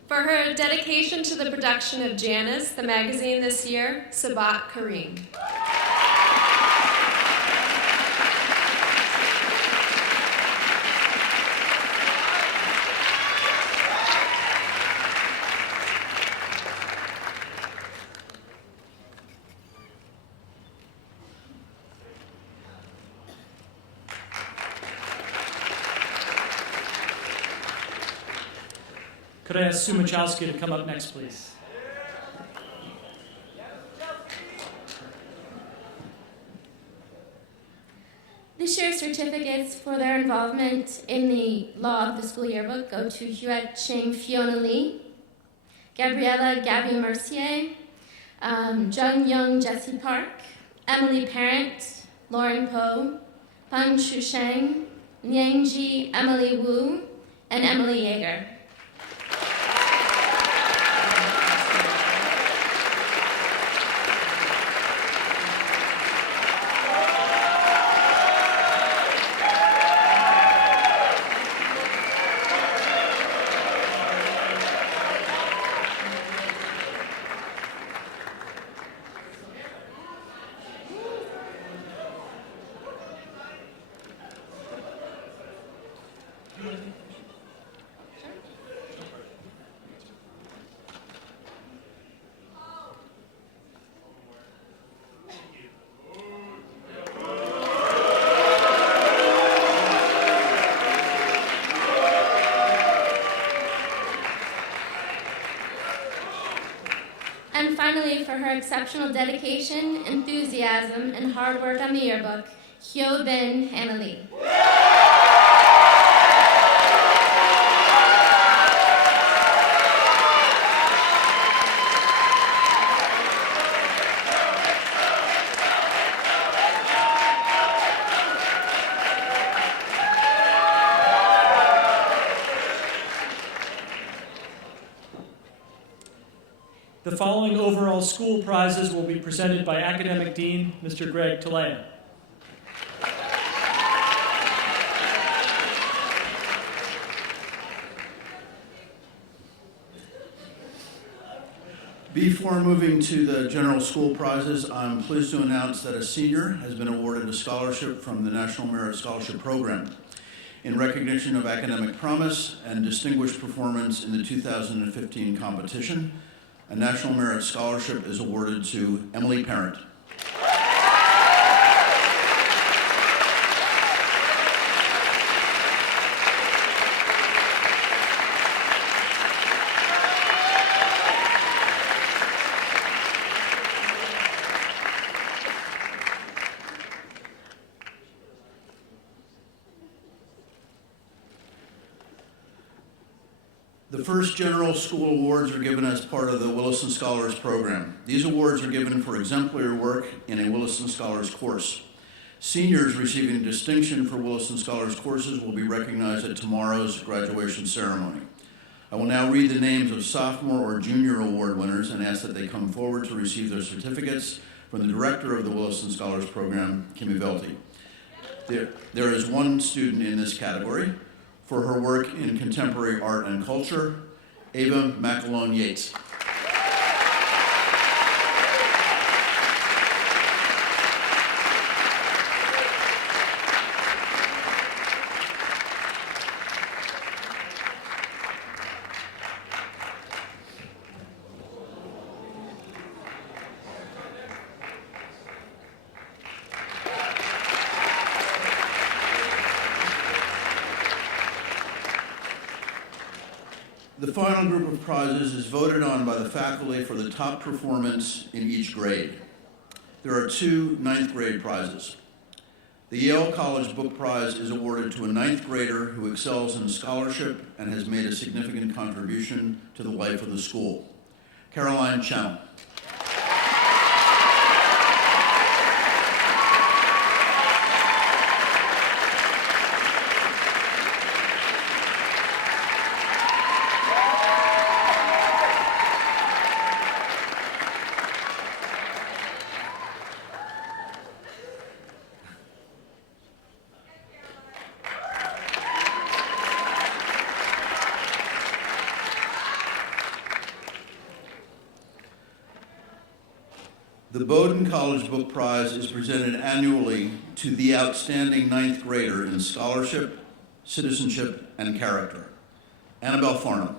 For her dedication to the production of Janice, the magazine this year, Sabat Kareem. Could I ask Sue Machowski to come up next, please? This year's certificates for their involvement in the law of the school yearbook go to Huet Ching Fiona Lee, Gabriella Gabby Mercier, Jung Young Jessie Park, Emily Parent, Lauren Poe, Peng Shu Sheng, Niangji Emily Wu, and Emily Yeager. And finally, for her exceptional dedication, enthusiasm, and hard work on the yearbook, Hyo Bin Hannah Lee. The following overall school prizes will be presented by Academic Dean, Mr. Greg Talea. Before moving to the general school prizes, I'm pleased to announce that a senior has been awarded a scholarship from the National Merit Scholarship Program in recognition of academic promise and distinguished performance in the 2015 competition. A National Merit Scholarship is awarded to Emily Parent. The first General School Awards are given as part of the Williston Scholars Program. These awards are given for exemplary work in a Williston Scholars course. Seniors receiving distinction for Williston Scholars courses will be recognized at tomorrow's graduation ceremony. I will now read the names of sophomore or junior award winners and ask that they come forward to receive their certificates from the director of the Williston Scholars Program, Kimmy Velty. There is one student in this category for her work in contemporary art and culture, Ava McAlone Yates. The final group of prizes is voted on by the faculty for the top performance in each grade. There are 2 ninth grade prizes. The Yale College Book Prize is awarded to a ninth grader who excels in scholarship and has made a significant contribution to the life of the school. Caroline Channel. The Bowdoin College Book Prize is presented annually to the outstanding ninth grader in scholarship, citizenship, and character. Annabelle Farnham.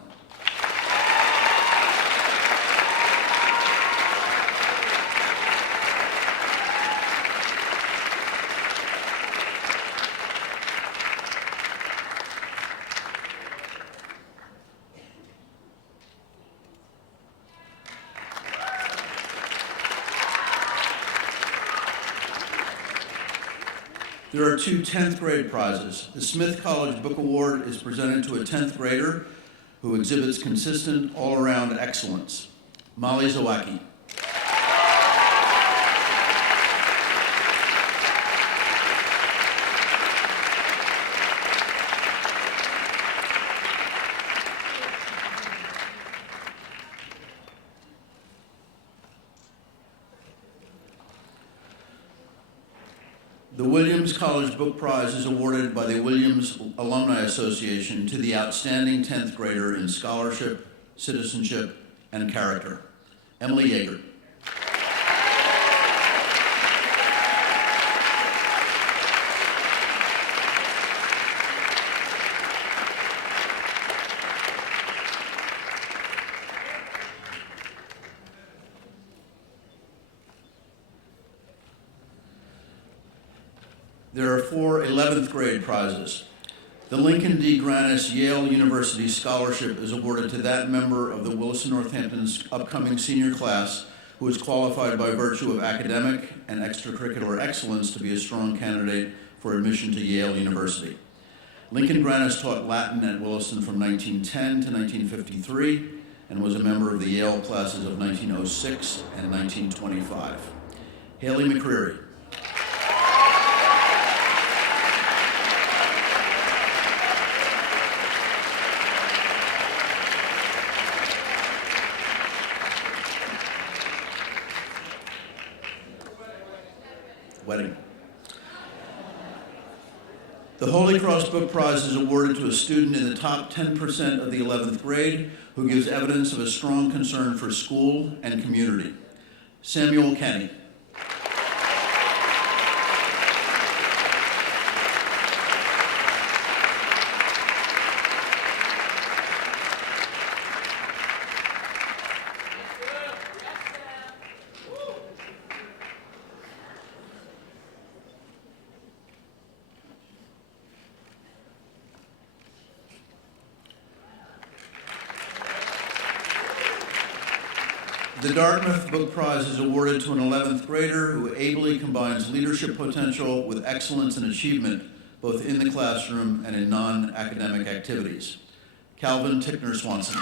There are 2 10th grade prizes. The Smith College Book Award is presented to a 10th grader who exhibits consistent all-around excellence. Molly Zawacki. The Williams College Book Prize is awarded by the Williams Alumni Association to the outstanding 10th grader in scholarship, citizenship, and character. Emily Yeager. There are 4 11th grade prizes. The Lincoln D. Granis Yale University Scholarship is awarded to that member of the Williston Northampton's upcoming senior class who is qualified by virtue of academic and extracurricular excellence to be a strong candidate for admission to Yale University. Lincoln Granis taught Latin at Williston from 1910 to 1953 and was a member of the Yale classes of 1906 and 1925. Haley McCreary. Wedding. The Holy Cross Book Prize is awarded to a student in the top 10% of the 11th grade who gives evidence of a strong concern for school and community. Samuel Kenny. The Dartmouth Book Prize is awarded to an 11th grader who ably combines leadership potential with excellence and achievement, both in the classroom and in non-academic activities. Calvin Tickner Swanson.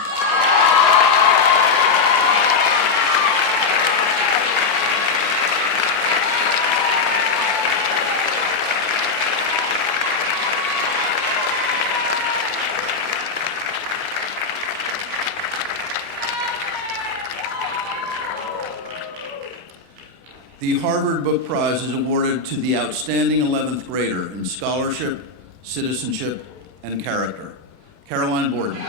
The Harvard Book Prize is awarded to the outstanding 11th grader in scholarship, citizenship, and character. Caroline Borden.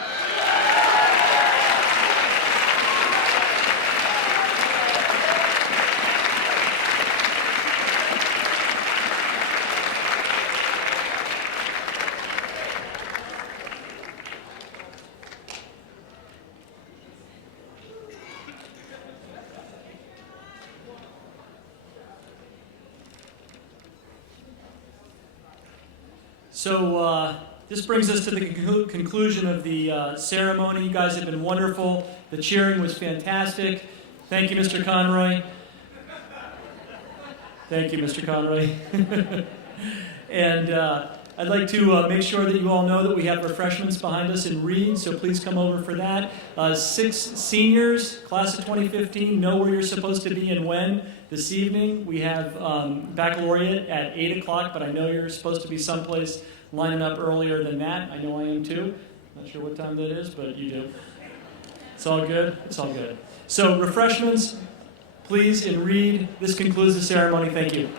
So this brings us to the conclusion of the ceremony. You guys have been wonderful. The cheering was fantastic. Thank you, Mr. Conroy. Thank you, Mr. Conroy. And I'd like to make sure that you all know that we have refreshments behind us in Reed, so please come over for that. 6 seniors, class of 2015, know where you're supposed to be and when. This evening, we have baccalaureate at 8 o'clock, but I know you're supposed to be someplace lining up earlier than that. I know I am too. Not sure what time that is, but you do. It's all good? It's all good. So refreshments, please, in Reed. This concludes the ceremony. Thank you.